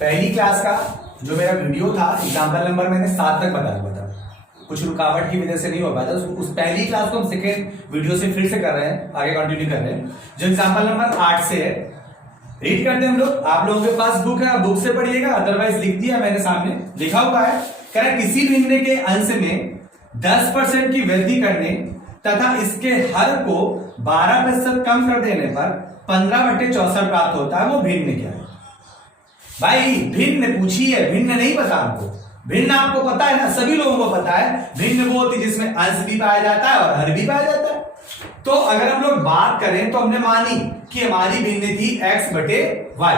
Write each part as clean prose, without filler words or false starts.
पहली क्लास का जो मेरा वीडियो था, एग्जाम्पल नंबर मैंने 7 तक बताया हुआ था, कुछ रुकावट की वजह से नहीं हो पाया था। उस पहली क्लास को हम सेकेंड वीडियो से फिर से कर रहे हैं, आगे कंटिन्यू कर रहे हैं, जो एग्जाम्पल नंबर 8 से है। रीड करते हैं हम लोग। आप लोगों के पास बुक है, बुक से पढ़िएगा, अदरवाइज लिख दिया मैंने, सामने लिखा हुआ है। कह रहा है किसी भिन्न के अंश में 10% की वृद्धि करने तथा इसके हर को 12% कम कर देने पर 15/64 प्राप्त होता है। वो भिन्न क्या है भाई? भिन्न पूछी है, भिन्न नहीं पता हमको। भिन्न आपको पता है ना, सभी लोगों को पता है। भिन्न वो होती है जिसमें अंश भी पाया जाता है और हर भी पाया जाता है। तो अगर हम लोग बात करें तो हमने मानी कि हमारी भिन्न थी x/y।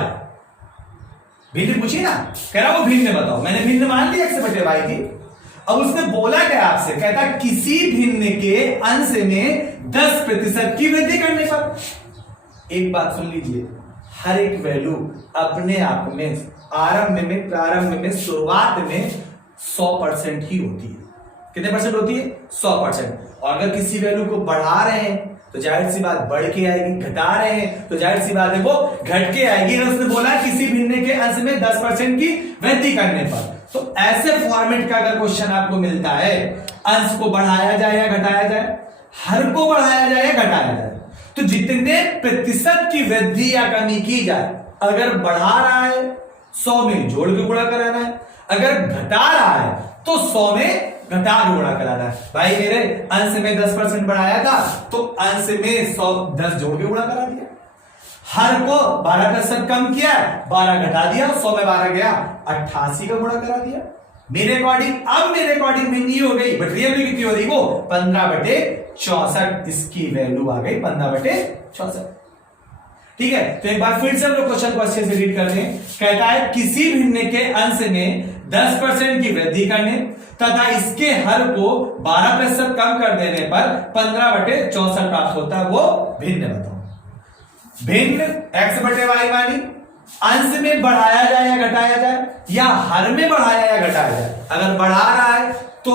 भिन्न पूछी ना, कह रहा वो भिन्न बताओ, मैंने भिन्न मान ली x/y की। अब उसने बोला क्या आपसे? कहता किसी भिन्न के अंश में 10% की वृद्धि करने पर। एक बात सुन लीजिए, हर एक वैल्यू अपने आप में प्रारंभ में शुरुआत में 100% ही होती है। कितने परसेंट होती है? 100%। और अगर किसी वैल्यू को बढ़ा रहे हैं तो जाहिर सी बात बढ़ के आएगी, घटा रहे हैं तो जाहिर सी बात है वो घट के आएगी। अगर उसने बोला किसी भिन्न के अंश में 10% की वृद्धि करने पर, तो ऐसे फॉर्मेट का अगर क्वेश्चन आपको मिलता है, अंश को बढ़ाया जाए या घटाया जाए, हर को बढ़ाया जाए या घटाया जाए, तो जितने प्रतिशत की वृद्धि या कमी की जाए, अगर बढ़ा रहा है 100 में जोड़ के गुणा कराना है, अगर घटा रहा है तो 100 में घटा के गुणा कराना है। भाई मेरे अंश में 10% बढ़ाया था तो अंश में 10 जोड़ के गुणा करा दिया। हर को 12% कम किया, 12 घटा दिया, 100 में 12 गया, 88 का गुणा करा दिया। मेरे अकॉर्डिंग भिन्न हो गई, बट रियल में कितनी हो रही? वो 15/64। इसकी वैल्यू आ गई 15/64। ठीक है, तो एक बार फिर से हम लोग क्वेश्चन को अच्छे से रीड करते हैं। कहता है किसी भिन्न के अंश में 10% की वृद्धि करने तथा इसके हर को 12% कम कर देने पर 15/64 प्राप्त होता है। वो भिन्न बताओ। भिन्न x/y मानी, अंश में बढ़ाया जाए या घटाया जाए, या हर में बढ़ाया या घटाया जाए। अगर बढ़ा रहा है तो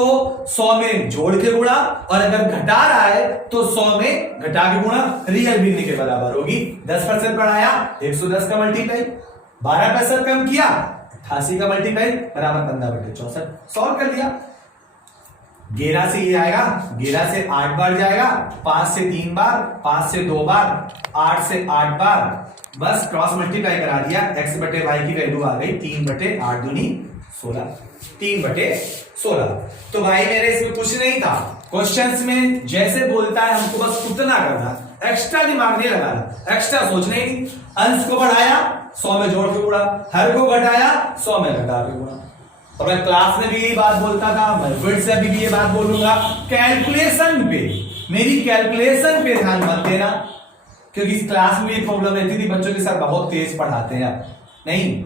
100 में जोड़ के गुणा, और अगर घटा रहा है तो 100 में घटा के गुणा। रियल भिन्न के बराबर होगी। 10% बढ़ाया 110 का मल्टीप्लाई, 12% कम किया 88 का मल्टीप्लाई, बराबर 15/64। सॉल्व कर लिया। 11 से ये आएगा, 11 से 8 बार जाएगा, 5 से 3 बार, 5 से 2 बार, 8 से 8 बार, बस क्रॉस मल्टीप्लाई करा दिया। x/y की वैल्यू आ गई 3/8 दूनी 16, 3/16। तो भाई मेरे इसमें कुछ नहीं था। क्वेश्चंस में जैसे बोलता है हमको बस उतना करना, एक्स्ट्रा दिमाग नहीं लगाना, एक्स्ट्रा सोचना ही नहीं। अंश को बढ़ाया 100 में जोड़ के गुणा, हर को घटाया 100 में घटा के गुणा। और मैं क्लास में भी यही बात बोलता था, मैं फिर से अभी भी ये बात बोलूंगा। कैलकुलेशन पे, मेरी कैलकुलेशन पे ध्यान मत देना, क्योंकि इस क्लास में ये प्रॉब्लम रहती थी, बच्चों के साथ बहुत तेज पढ़ाते हैं। नहीं,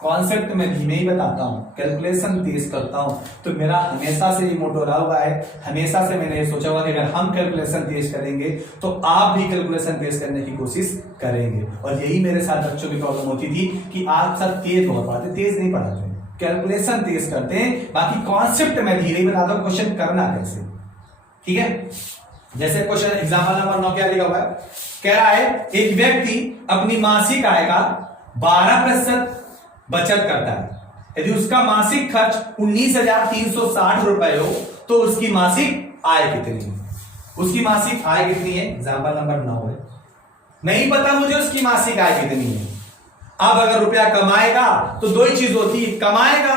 कॉन्सेप्ट में धीमे ही बताता हूं, कैलकुलेशन तेज करता हूं। तो मेरा हमेशा से ये मोटो रहा हुआ है, हमेशा से मैंने ये सोचा हुआ कि अगर हम कैलकुलेशन तेज करेंगे तो आप भी कैलकुलेशन तेज करने की कोशिश करेंगे। और यही मेरे साथ बच्चों की प्रॉब्लम होती थी कि आप सब तेज बहुत पढ़ाते, तेज नहीं पढ़ाते, कैलकुलेशन तेज करते हैं। बाकी कॉन्सेप्ट में धीरे ही बताता हूं, क्वेश्चन करना कैसे। ठीक है, जैसे क्वेश्चन एग्जाम्पल नंबर 9 क्या लिखा हुआ है? कह रहा है एक व्यक्ति अपनी मासिक आय का 12% बचत करता है। यदि उसका मासिक खर्च 19,360 रुपए हो तो उसकी मासिक आय कितनी है? उसकी मासिक आय कितनी है? एग्जाम्पल नंबर 9 है। नहीं पता मुझे उसकी मासिक आय कितनी है। अब अगर रुपया कमाएगा तो दो ही चीज होती है, कमाएगा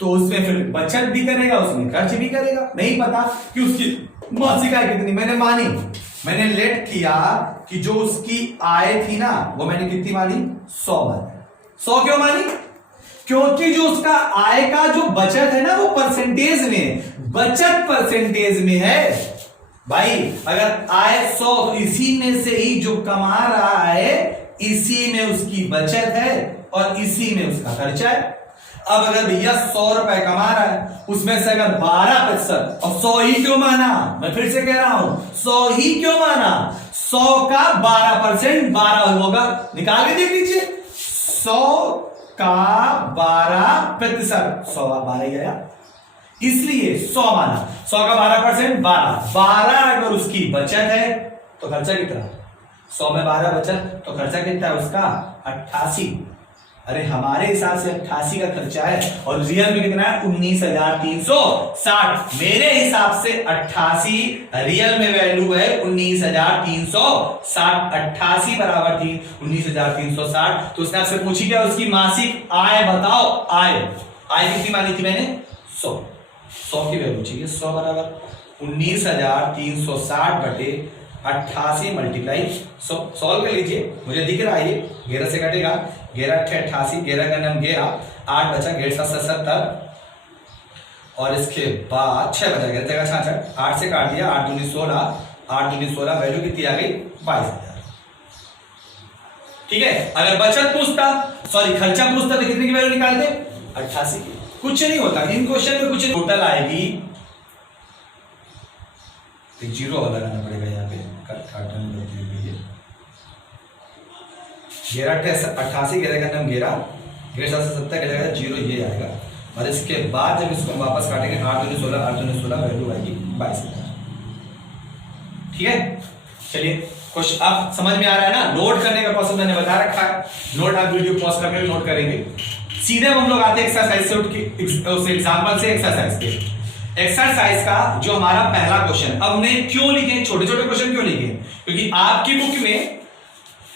तो उसमें फिर बचत भी करेगा, उसमें खर्च भी करेगा। नहीं पता कि उसकी मासिक आय कितनी, मैंने मानी, मैंने लेट किया कि जो उसकी आय थी ना वो मैंने कितनी मानी? 100 मानी। 100 क्यों मानी? क्योंकि जो उसका आय का जो बचत है ना वो परसेंटेज में, बचत परसेंटेज में है। भाई अगर आय 100 तो इसी में से ही जो कमा रहा है इसी में उसकी बचत है और इसी में उसका खर्चा है। अब अगर भैया 100 रुपए कमा रहा है, उसमें से अगर 12%, और 100 ही क्यों माना, मैं फिर से कह रहा हूं 100 ही क्यों माना, 100 का 12% 12 होगा, निकाल के देख लीजिए। 100 का 12%, 100 12 ही आया, इसलिए 100 माना। 100 का 12% 12 अगर उसकी बचत है तो खर्चा कितना? 100 में 12 बचत तो खर्चा कितना है उसका? 88। अरे हमारे हिसाब से 88 का खर्चा है और रियल में कितना है 19,360। मेरे हिसाब से 88 रियल में वैल्यू है 19,360। 88 बराबर थी 19,360। तो उसने आपसे पूछी क्या उसकी मासिक आय बताओ। आय कितनी मानी थी मैंने 100 की वैल्यू चाहिए। 100 बराबर 19,360 बटे 88 मल्टीप्लाई 100। सॉल्व कर लीजिए, मुझे दिख रहा है ये 11 से कटेगा। 11 × 88, 11 का नाम 11, 8 बचा, 11 × 7 70 और इसके बाद 6 बचा, 11 जगह 66, 8 से काट दिया, 8 दूनी 16, 8 दूनी 16, वैल्यू कितनी आ गई 22,000। ठीक है, अगर बचत पूछता खर्चा पूछता तो कितने की वैल्यू निकालते 88 की। कुछ नहीं होता इन क्वेश्चन में, कुछ नहीं। टोटल आएगी, जीरो लगाना पड़ेगा यहाँ पे, काटने में 11 × 88, 11 का नाम 11, 11 7 से 70 का जीरो ये आएगा। और इसके बाद जब इसको वापस काटेंगे 8 दूनी 16, 8 दूनी 16, वैल्यू आएगी 22,000। ठीक है, चलिए क्वेश्चन अब समझ में आ रहा है ना। नोट करने का प्रोसेस मैंने बता रखा है, नोट आप वीडियो पॉज करके नोट करेंगे। सीधे हम लोग आते हैं एक्सरसाइज से उठ के, उस एग्जांपल से एक्सरसाइज के। एक्सरसाइज का जो हमारा पहला क्वेश्चन, अब हमने क्यों लिखे छोटे छोटे क्वेश्चन क्यों लिखे, क्योंकि आपकी बुक में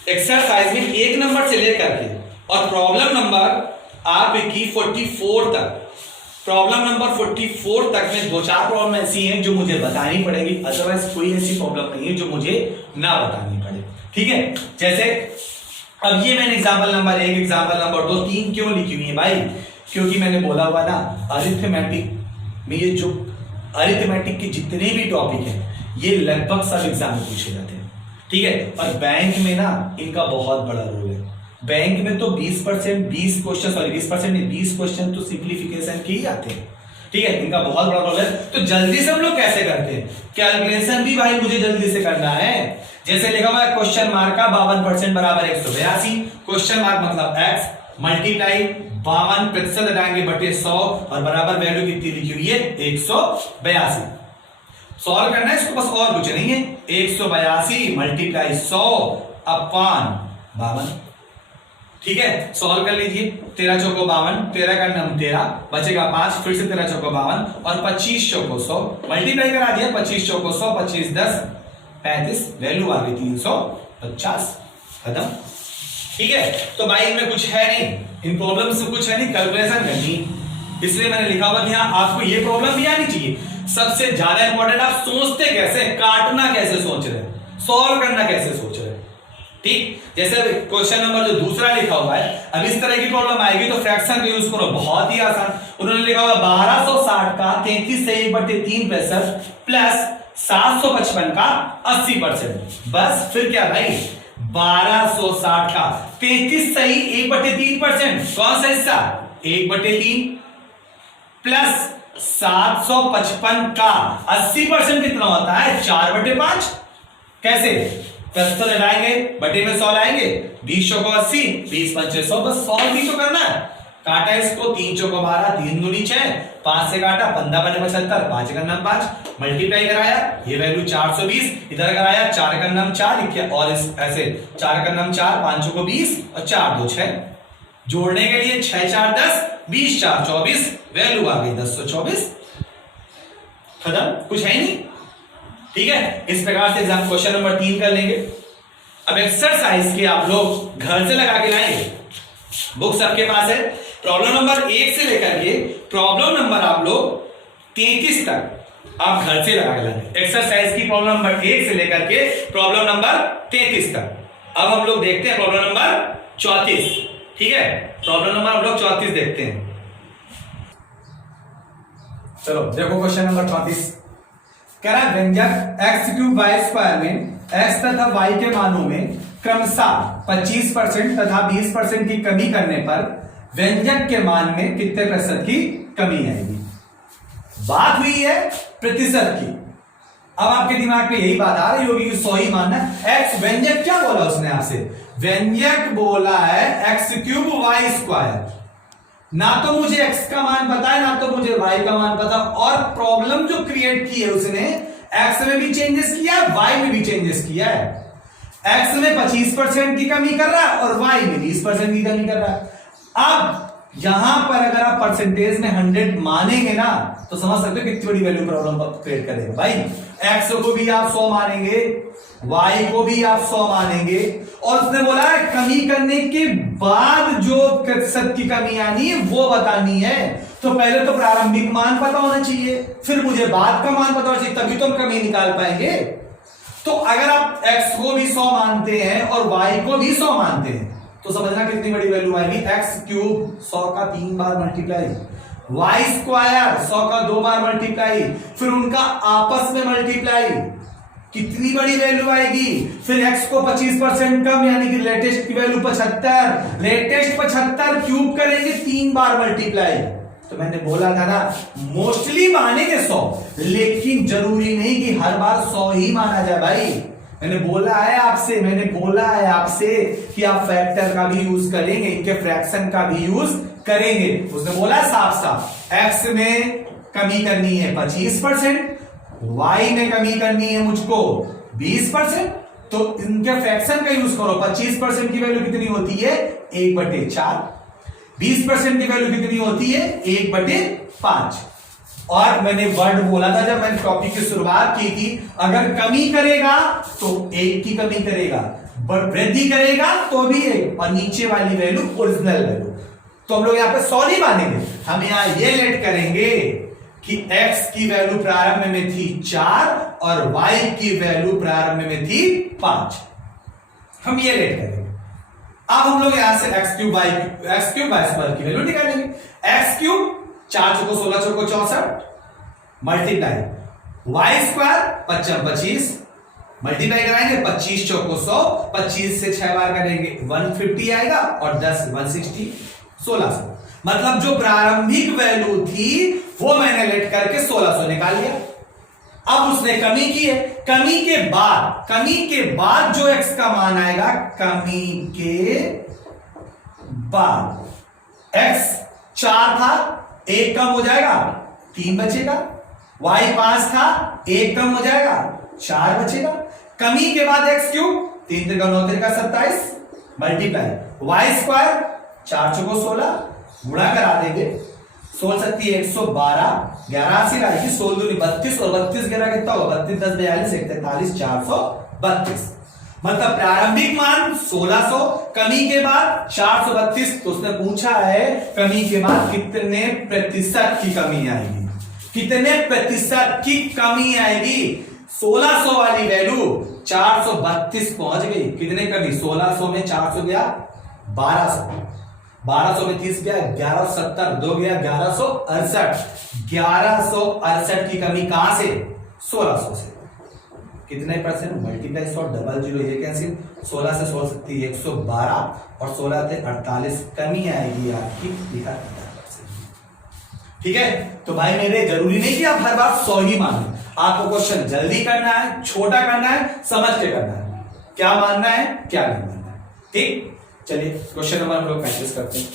एक्सरसाइज में 1 नंबर से लेकर के और प्रॉब्लम नंबर आपकी 44 तक, प्रॉब्लम नंबर 44 तक में 2-4 प्रॉब्लम ऐसी हैं जो मुझे बतानी पड़ेगी, अदरवाइज कोई ऐसी प्रॉब्लम नहीं है जो मुझे ना बतानी पड़े। ठीक है, जैसे अब ये मैंने एग्जांपल नंबर 1, एग्जांपल नंबर 2, 3 क्यों लिखी हुई है भाई, क्योंकि मैंने बोला हुआ ना अरिथमेटिक में ये जो अरिथमेटिक के जितने भी टॉपिक हैं ये लगभग सब एग्जाम में पूछे जाते हैं। ठीक है, और बैंक में ना इनका बहुत बड़ा रोल है। बैंक में तो 20 क्वेश्चन तो सिंप्लीफिकेशन के ही आते हैं। ठीक है, इनका बहुत बड़ा रोल है। तो जल्दी से हम लोग कैसे करते हैं, कैलकुलेशन भी भाई मुझे जल्दी से करना है। जैसे लिखा हुआ है क्वेश्चन मार्क का 52% बराबर 182, क्वेश्चन मार्क मतलब x मल्टीप्लाई 52% हटाएंगे बटे 100 और बराबर वैल्यू कितनी लिखी हुई है 182। सॉल्व करना है इसको, बस और कुछ नहीं है। 182 मल्टीप्लाई 100 अपॉन 52। ठीक है, सॉल्व कर लीजिए। 13 चौको 52, 13 का नाम 13, बचेगा 5, फिर से 13 चौको 52 और 25 चौको 100 मल्टीप्लाई करा दिया। 25 चौको 100, 25 10 35, वैल्यू आ गई 350। खत्म। ठीक है, तो भाई इनमें कुछ है नहीं, इन प्रॉब्लम से कुछ है नहीं, कैलकुलेशन करनी, इसलिए मैंने लिखा हुआ कि हाँ आपको ये प्रॉब्लम भी आनी चाहिए। सबसे ज्यादा इंपॉर्टेंट आप सोचते कैसे, काटना कैसे सोच रहे, सॉल्व करना कैसे सोच रहे। ठीक, जैसे क्वेश्चन नंबर जो दूसरा लिखा हुआ है, अब इस तरह की प्रॉब्लम आएगी तो फ्रैक्शन का यूज करो, बहुत ही आसान। उन्होंने लिखा हुआ 1260 का 33 से 1/3 प्रतिशत प्लस 755 का 80%। बस फिर क्या भाई, 1260 का 33 सही 1/3%, कौन सा हिस्सा 1/3 प्लस 755 का 80% कितना होता है 4/5। कैसे, प्लस तो लगाएंगे, बटे में 100 लाएंगे, 20 चौको 80, 20 पंचे 100, बस 100 भी तो करना है। काटा इसको, 3 चौको 12, 3 दूनी 6, 5 से काटा, 15 बने 75, 5 का नाम 5, मल्टीप्लाई कराया, ये वैल्यू 420, इधर कराया 4 का नाम 4 लिखा, और इस ऐसे 4 का नाम 4, 5 चौको 20 और 4 2 6, जोड़ने के लिए 6 4 10, 20 4 24, वैल्यू आ गई 1024। खत्म, कुछ है ही नहीं। ठीक है, इस प्रकार से एग्जाम क्वेश्चन नंबर 3 कर लेंगे। अब एक्सरसाइज के आप लोग घर से लगा के लाएंगे, बुक सबके पास है। प्रॉब्लम नंबर 1 से लेकर के प्रॉब्लम नंबर आप लोग 33 तक आप घर से लगा के लाएंगे। एक्सरसाइज की प्रॉब्लम नंबर 1 से लेकर के प्रॉब्लम नंबर 33 तक। अब हम लोग देखते हैं प्रॉब्लम नंबर 34। ठीक है, प्रॉब्लम नंबर हम लोग 34 देखते हैं। चलो देखो क्वेश्चन नंबर 34, कह रहा है व्यंजक x³ y² में x तथा y के मानों में क्रमशः 25% तथा 20% की कमी करने पर व्यंजक के मान में कितने प्रतिशत की कमी आएगी। बात हुई है प्रतिशत की। अब आपके दिमाग में यही बात आ रही होगी कि 100 ही मानना। x व्यंजक क्या बोला उसने आपसे, व्यंजक बोला है x³ y²। ना तो मुझे x का मान पता है, ना तो मुझे y का मान पता, और प्रॉब्लम जो क्रिएट की है उसने x में भी चेंजेस किया है, y में भी चेंजेस किया है। x में 25% की कमी कर रहा है और y में 20% की कमी कर रहा है। अब यहां पर अगर आप परसेंटेज में 100 मानेंगे ना तो समझ सकते हो कितनी बड़ी वैल्यू प्रॉब्लम क्रिएट करेगा भाई। एक्स को भी आप 100 मानेंगे, वाई को भी आप 100 मानेंगे, और उसने बोला है कमी करने के बाद जो प्रतिशत की कमी आनी है वो बतानी है। तो पहले तो प्रारंभिक मान पता होना चाहिए, फिर मुझे बाद का मान पता होना चाहिए, तभी तो हम कमी निकाल पाएंगे। तो अगर आप x को भी 100 मानते हैं और y को भी 100 मानते हैं तो समझना कितनी बड़ी वैल्यू आएगी। एक्स क्यूब 100 का 3 बार मल्टीप्लाई, वाई स्क्वायर 100 का 2 बार मल्टीप्लाई, फिर उनका आपस में मल्टीप्लाई, कितनी बड़ी वैल्यू आएगी। फिर x को 25% कम यानी कि लेटेस्ट की वैल्यू 75, लेटेस्ट 75 क्यूब करेंगे 3 बार मल्टीप्लाई। तो मैंने बोला था ना मोस्टली मानेंगे 100, लेकिन जरूरी नहीं कि हर बार 100 ही माना जाए भाई। मैंने बोला है आपसे कि आप फैक्टर का भी यूज करेंगे, इनके फ्रैक्शन का भी यूज करेंगे। उसने बोला साफ साफ एक्स में कमी करनी है 25%, वाई में कमी करनी है मुझको 20%, तो इनके फ्रैक्शन का यूज करो। 25% की वैल्यू कितनी होती है 1/4, 20% की वैल्यू कितनी होती है 1/5। और मैंने वर्ड बोला था जब मैंने टॉपिक की शुरुआत की थी, अगर कमी करेगा तो 1 की कमी करेगा, वृद्धि करेगा तो भी 1, और नीचे वाली वैल्यू ओरिजिनल वैल्यू। तो हम लोग यहां पे 100 नहीं मानेंगे, हम यहां ये लेट करेंगे कि x की वैल्यू प्रारंभ में थी 4 और y की वैल्यू प्रारंभ में थी 5। हम ये लेट करेंगे। अब हम लोग यहां से x क्यूब y स्क्वायर की वैल्यू निकालेंगे। x क्यूब 4 चौको 16 चौको 64 मल्टीप्लाई y स्क्वायर 25 मल्टीप्लाई कराएंगे 25 चौको 100, 25 से 6 बार करेंगे 150 आएगा, और 10 160 1600। मतलब जो प्रारंभिक वैल्यू थी वो मैंने लेट करके 1600 निकाल लिया। अब उसने कमी की है, कमी के बाद जो x का मान आएगा, कमी के बाद x 4 था 1 कम हो जाएगा 3 बचेगा, y 5 था 1 कम हो जाएगा 4 बचेगा। कमी के बाद x cube 3 3 9 3 27 multiply y square 4 चौको 16 गुणा करा देंगे, 16 सत्ती 112, 11 से आएगी 16 दूनी 32, और 32 11 कितना होगा 32 10 42 41 432। मतलब प्रारंभिक मान 1600, कमी के बाद 432। तो उसने पूछा है कमी के बाद कितने प्रतिशत की कमी आएगी, कितने प्रतिशत की कमी आएगी। 1600 वाली वैल्यू 432 पहुंच गई, कितने कमी 1600 में 400 गया 1200, 1200 में 30 गया 1170, 2 गया 1168, 1168 की कमी कहां से 1600 से। कितने परसेंट मल्टीप्लाई 100 डबल जीरो ये कैंसिल, 16 से 16 सकती 112 और 16 से 48 कमी आएगी आपकी 50%। ठीक है, तो भाई मेरे जरूरी नहीं कि आप हर बार 100 ही मानो, आपको क्वेश्चन जल्दी करना है, छोटा करना है, समझ के करना है, क्या मानना है क्या नहीं मानना है। ठीक, चलिए क्वेश्चन नंबर हम लोग प्रैक्टिस करते हैं।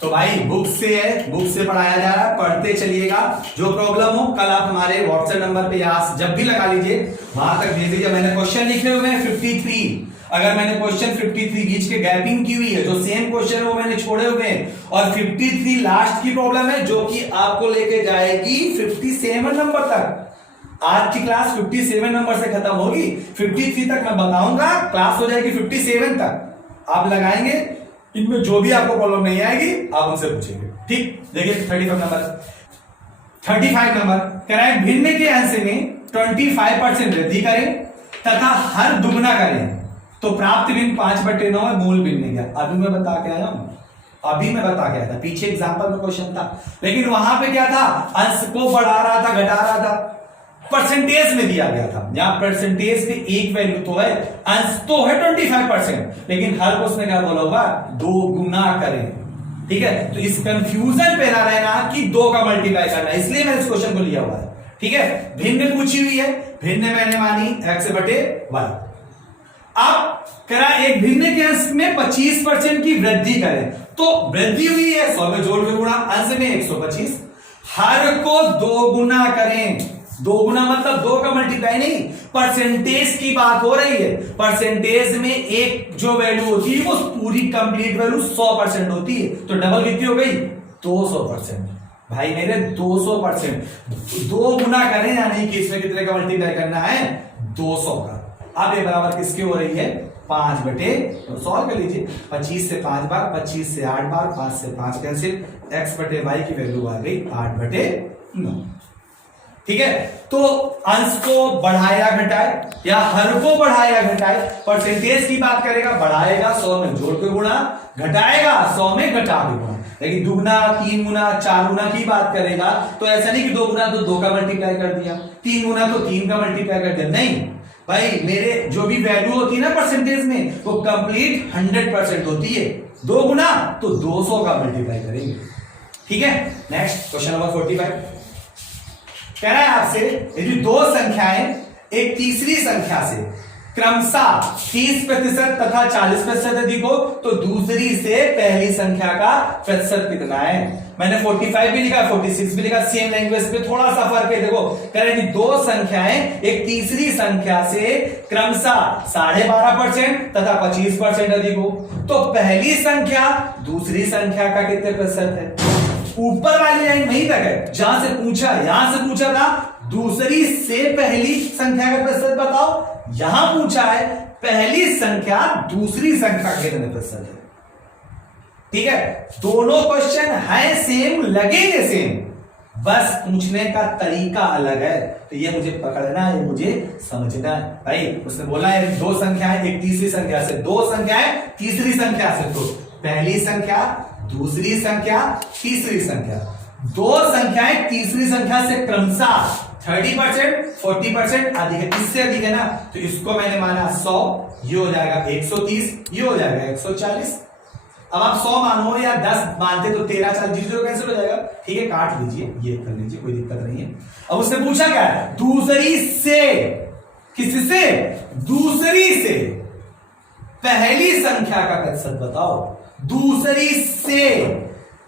तो भाई बुक से है, बुक से पढ़ाया जा रहा है, पढ़ते चलिएगा। जो प्रॉब्लम हो कल आप हमारे व्हाट्सएप नंबर पे या जब भी लगा लीजिए, वहां तक भेज दीजिए। मैंने क्वेश्चन लिखे हुए हैं 53, अगर मैंने क्वेश्चन 53 बीच के गैपिंग की हुई है, जो सेम क्वेश्चन है वो मैंने छोड़े हुए हैं, और 53 लास्ट की प्रॉब्लम है जो कि आपको लेके जाएगी 57 नंबर तक। आज की क्लास 57 नंबर से खत्म होगी, 53 तक मैं बताऊंगा, क्लास हो जाएगी 57 तक। आप लगाएंगे, इनमें जो भी आपको प्रॉब्लम नहीं आएगी आप उनसे पूछेंगे। ठीक, देखिए 35 नंबर कह रहा है भिन्न के अंश में 25% वृद्धि करें तथा हर दुगना करें तो प्राप्त भिन्न 5/9 है, मूल भिन्न क्या। अभी मैं बता के आया था, पीछे एग्जाम्पल में क्वेश्चन था, लेकिन वहां पे क्या था, अंश को बढ़ा रहा था घटा रहा था, परसेंटेज में दिया गया था। यहां परसेंटेज की एक वैल्यू तो है, अंश तो है 25%, लेकिन हर को उसने क्या बोला होगा 2 गुना करें। ठीक है, तो इस कंफ्यूजन पे ना रहना कि 2 का मल्टीप्लाई करना, इसलिए मैंने इस क्वेश्चन को लिया हुआ है। ठीक है, भिन्न पूछी हुई है, भिन्न मैंने मानी x/y। अब करा एक भिन्न के अंश में 25% की वृद्धि करें, तो वृद्धि हुई है 100 में जोड़ के गुणा, अंश में 125, हर को 2 गुना करें, दो गुना मतलब दो का मल्टीप्लाई नहीं, परसेंटेज की बात हो रही है। परसेंटेज में एक जो वैल्यू होती है वो पूरी कंप्लीट वैल्यू 100% होती है, तो डबल कितनी हो गई 200%। भाई मेरे 200%, दो गुना करें यानी कि इसमें कितने का मल्टीप्लाई करना है 200 का। अब ये बराबर किसकी हो रही है 5 बटे, तो सॉल्व कर लीजिए। 25 से 5 बार, 25 से 8 बार, 5 से 5 कैंसिल, x बटे y की वैल्यू आ गई 8 बटे 9। ठीक है, तो अंश को बढ़ाया घटाए या हर को बढ़ाया घटाए, परसेंटेज की बात करेगा बढ़ाएगा 100 में जोड़ के गुणा, घटाएगा 100 में घटा के गुणा। लेकिन दुगुना, 3 गुना, 4 गुना की बात करेगा तो ऐसा नहीं कि 2 गुना तो 2 का मल्टीप्लाई कर दिया, 3 गुना तो 3 का मल्टीप्लाई कर दिया, नहीं भाई मेरे जो भी वैल्यू होती है ना परसेंटेज में वो कंप्लीट 100% होती है। 2 गुना तो 200 का मल्टीप्लाई करेंगे। ठीक है, नेक्स्ट क्वेश्चन नंबर 45 कह रहा है आपसे यदि दो संख्याएं एक तीसरी संख्या से क्रमशः 30% तथा 40% अधिक हो तो दूसरी से पहली संख्या का प्रतिशत कितना है। मैंने 45 भी लिखा, 46 भी लिखा, सेम लैंग्वेज पे थोड़ा सा फर्क है। देखो कह रहे हैं दो संख्याएं एक तीसरी संख्या से क्रमशः 12.5% तथा 25% अधिक हो तो पहली संख्या दूसरी संख्या का कितने प्रतिशत है। ऊपर वाली लाइन वहीं तक है जहां से पूछा, यहां से पूछा था दूसरी से पहली संख्या का प्रतिशत बताओ, यहां पूछा है पहली संख्या दूसरी संख्या के कितने प्रतिशत है। ठीक है, दोनों क्वेश्चन है सेम, लगेंगे सेम, बस पूछने का तरीका अलग है। तो ये मुझे पकड़ना है, मुझे समझना है। भाई उसने बोला है दो संख्याएं एक तीसरी संख्या से, दो संख्याएं तीसरी संख्या से, तो पहली संख्या दूसरी संख्या तीसरी संख्या, दो संख्याएं तीसरी संख्या से क्रमशः 30% 40% अधिक है, इससे अधिक है ना, तो इसको मैंने माना 100, ये हो जाएगा 130, ये हो जाएगा 140। अब आप 100 मानो या 10 मानते तो 13 4 0 कैंसिल हो जाएगा। ठीक है, काट लीजिए, ये कर लीजिए, कोई दिक्कत नहीं है। अब उसने पूछा क्या है, दूसरी से, किससे, दूसरी से पहली संख्या का प्रतिशत बताओ। दूसरी से,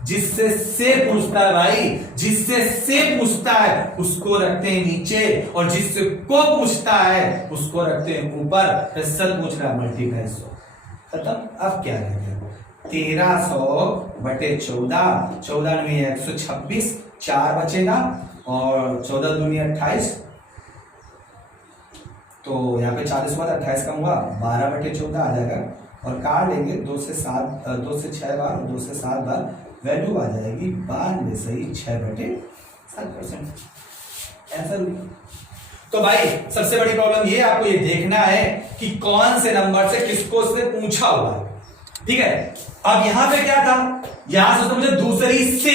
जिससे से पूछता है भाई, जिससे से पूछता है उसको रखते हैं नीचे और जिससे को पूछता है उसको रखते हैं ऊपर। प्रतिशत पूछ रहा है मल्टीप्लाई 100, खत्म। अब क्या रह गया 1300 बटे 14, 14 में 126, 4 बचेगा और 14 दूनी 28, तो यहाँ पे 40 हुआ 28 कम हुआ, 12 बटे 14 आ जाएगा और काट लेंगे 2 से 6 बार, 2 से 7 बार, वैल्यू आ जाएगी 92 सही 6 बटे 7%। आंसर। तो भाई सबसे बड़ी प्रॉब्लम ये आपको ये देखना है कि कौन से नंबर से किसको उसने पूछा हुआ है। ठीक है, अब यहां पे क्या था, यहां से मुझे दूसरी से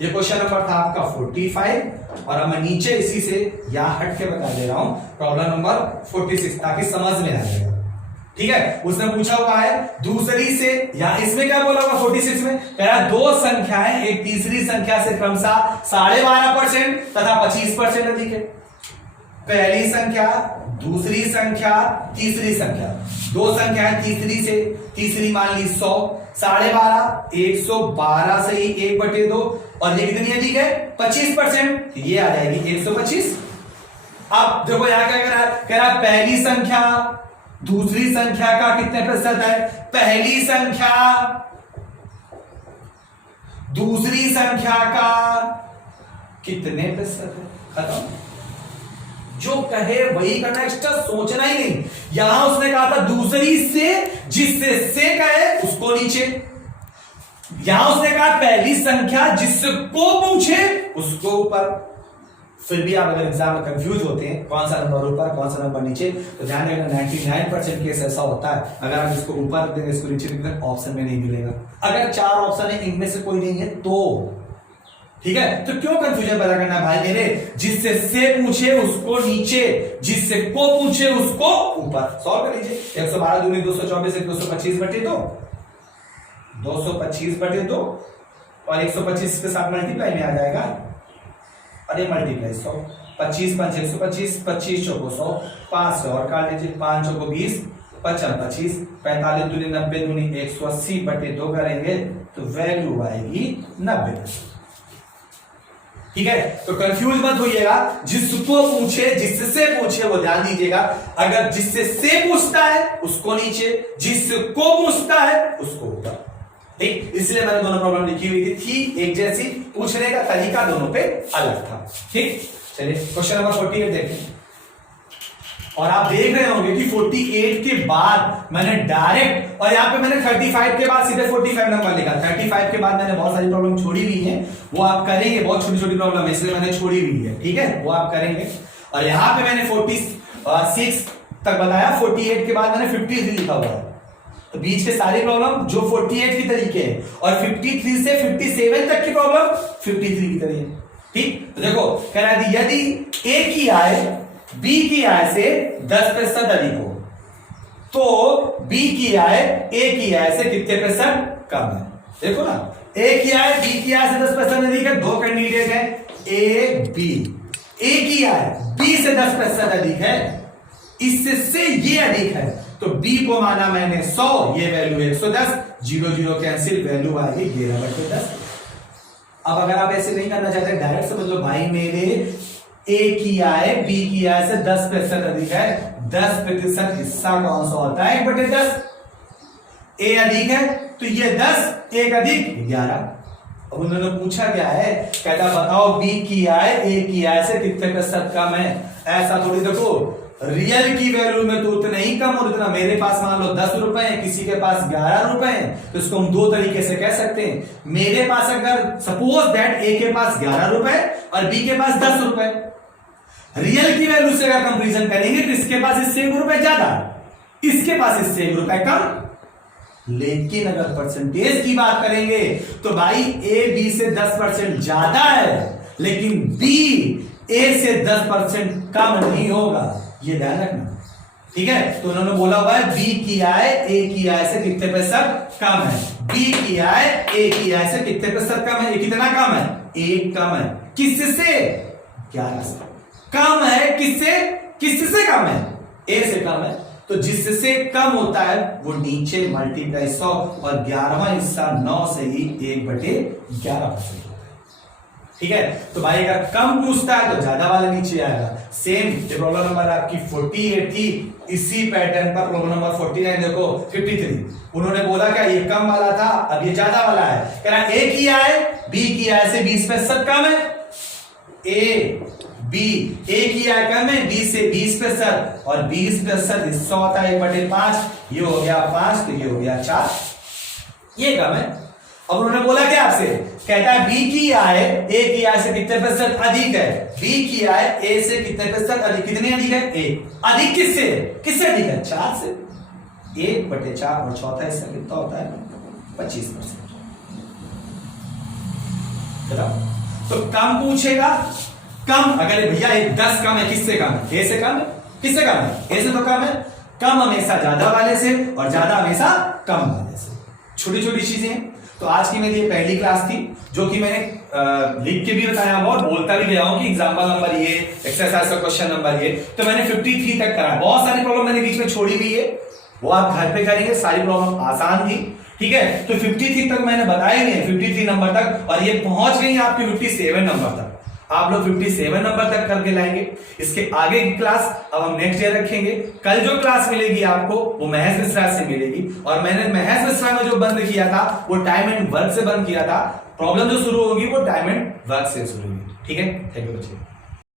ये क्वेश्चन नंबर था आपका 45 और अब मैं नीचे इसी से यहां हट के बता दे रहा हूं प्रॉब्लम नंबर 46 ताकि समझ में आ जाएगा। ठीक है, उसने पूछा हुआ है दूसरी से, या इसमें क्या बोला होगा 46 में, कह रहा दो संख्याएं एक तीसरी संख्या से क्रमशः 12.5% तथा 25% अधिक है। पहली संख्या दूसरी संख्या तीसरी संख्या, दो संख्याएं तीसरी से, तीसरी मान ली 100, 12.5 112 से ही 1/2 और ये कितनी अधिक है 25%, ये आ जाएगी 125। अब देखो यहां क्या कह रहा है पहली संख्या दूसरी संख्या का कितने प्रतिशत है, पहली संख्या दूसरी संख्या का कितने प्रतिशत है, खत्म। जो कहे वही करना, एक्स्ट्रा सोचना ही नहीं। यहां उसने कहा था दूसरी से, जिससे से कहे उसको नीचे, यहां उसने कहा पहली संख्या जिससे को पूछे उसको ऊपर। फिर भी आप अगर एग्जाम में कंफ्यूज होते हैं कौन सा नंबर ऊपर कौन सा नंबर नीचे, तो ध्यान रखना 99% केस ऐसा होता है अगर आप इसको ऊपर देंगे इसको नीचे देंगे ऑप्शन में नहीं मिलेगा। अगर 4 ऑप्शन है इनमें से कोई नहीं है तो ठीक है, तो क्यों कंफ्यूजन पैदा करना भाई मेरे, जिससे से पूछे उसको नीचे, जिससे को पूछे उसको ऊपर। सॉल्व कर लीजिए, 112 दूनी 224 225 बटे 2, 225 बटे 2 और 125 के साथ मल्टीप्लाई में आ जाएगा, अरे मल्टीप्लाई 100, 25 5 125, 25 चौको 100, 5 और काट लीजिए, 5 चौको 20, 55 25, 45 दूनी 90 दूनी 180 बटे 2 करेंगे तो वैल्यू आएगी 90। ठीक है, तो कंफ्यूज मत होइएगा, जिसको पूछे जिससे पूछे वो ध्यान दीजिएगा, अगर जिससे से पूछता है उसको नीचे, जिसको पूछता है उसको ऊपर। ठीक, इसलिए मैंने दोनों प्रॉब्लम लिखी हुई थी एक जैसी, पूछने का तरीका दोनों पे अलग था। ठीक, चलिए क्वेश्चन नंबर 48 देखें। और आप देख रहे होंगे कि 48 के बाद मैंने डायरेक्ट, और यहाँ पे मैंने 35 के बाद सीधे 45 नंबर लिखा, 35 के बाद मैंने बहुत सारी प्रॉब्लम छोड़ी हुई है, वो आप करेंगे, बहुत छोटी छोटी प्रॉब्लम है इसलिए मैंने छोड़ी हुई है। ठीक है, वो आप करेंगे। और यहाँ पे मैंने 46 तक बताया, 48 के बाद मैंने 53 लिखा हुआ है, तो बीच के सारी प्रॉब्लम जो 48 की तरीके है, और 53 से 57 तक की प्रॉब्लम 53 की तरीके। ठीक, तो देखो कह रहा है यदि ए की आय बी की आय से 10% अधिक हो तो बी की आय ए की आय से कितने % कम है। देखो ना, ए की आय बी की आय से 10% अधिक है, दो कैंडिडेट है ए बी, ए की आय बी से 10% अधिक है, इससे ये अधिक है, तो बी को माना मैंने 100, ये वैल्यू 110, 0 0 कैंसिल, वैल्यू आ गई 11/10। अब अगर आप ऐसे नहीं करना चाहते, डायरेक्ट समझ लो भाई मेरे ए की आय बी की आय से 10% अधिक है, 10% हिस्सा कौन सा होता है 1/10, ए अधिक है तो ये 10, एक अधिक 11। अब उन्होंने पूछा क्या है, कहता बताओ बी की आय ए की आय से कितने % कम है। ऐसा थोड़ी, देखो रियल की वैल्यू में तो उतना ही कम और उतना, मेरे पास मान लो 10 रुपए है, किसी के पास 11 रुपए है, तो इसको हम दो तरीके से कह सकते हैं। मेरे पास अगर सपोज दैट ए के पास 11 रुपए और बी के पास 10 रुपए, रियल की वैल्यू से अगर कंपैरिजन करेंगे तो इसके पास इससे 1 रुपए ज्यादा, इसके पास इससे 1 रुपए कम। लेकिन अगर परसेंटेज की बात करेंगे तो भाई ए बी से 10% ज्यादा है, लेकिन बी ए से 10% कम नहीं होगा, ये ध्यान रखना। ठीक है, तो उन्होंने बोला हुआ है बी की आय ए की आय से कितने % कम है, बी की आय ए की आय से कितने % कम है, ये कितना कम है, 1 कम है, किससे 11 से कम है, किससे कम है, ए से कम है, तो जिससे कम होता है वो नीचे मल्टीप्लाई 100 और 11वां हिस्सा 9 से ही 1/11%। ठीक है, तो भाई अगर कम पूछता है तो ज्यादा वाला नीचे आएगा। सेम ये प्रॉब्लम नंबर आपकी 48 थी, इसी पैटर्न पर प्रॉब्लम नंबर 49 देखो 53, उन्होंने बोला क्या ये कम वाला था, अब ये ज्यादा वाला है। कह रहा ए की आय बी की आय से 20% कम है, ए की आय कम है बी से 20%, और 20% हिस्सा होता है 1/5, ये हो गया 5, तो ये हो गया 4, ये कम है। अब उन्होंने बोला क्या आपसे, कहता है बी की आय ए की आय से कितने % अधिक है, बी की आय ए से कितने % अधिक, कितने अधिक है, ए अधिक किससे अधिक है, 4 से, 1/4 और चौथा हिस्सा कितना होता है 25%। तो कम पूछेगा, कम अगर भैया 10 कम है, किससे कम है, ए से कम है, किससे कम है, ए से तो कम है, कम हमेशा ज्यादा वाले से और ज्यादा हमेशा कम वाले से, छोटी छोटी चीजें। तो आज की मेरी ये पहली क्लास थी, जो कि मैंने लिख के भी बताया हुआ और बोलता भी गया हूं कि एग्जाम्पल नंबर ये, एक्सरसाइज का क्वेश्चन नंबर ये, तो मैंने 53 तक करा। बहुत सारी प्रॉब्लम मैंने बीच में छोड़ी हुई है, वो आप घर पे करेंगे, सारी प्रॉब्लम आसान थी। ठीक है, तो 53 तक मैंने बताया नहीं है, 53 नंबर तक, और ये पहुंच गई आपकी 57 नंबर तक। आप लोग 57 नंबर तक करके लाएंगे। इसके आगे की क्लास अब हम नेक्स्ट ईयर रखेंगे। कल जो क्लास मिलेगी आपको वो महेश मिश्रा से मिलेगी, और मैंने महेश मिश्रा में जो बंद किया था वो टाइम एंड वर्क से बंद किया था। प्रॉब्लम जो शुरू होगी वो टाइम एंड वर्क से शुरू होगी। ठीक है, थैंक यू बच्चे।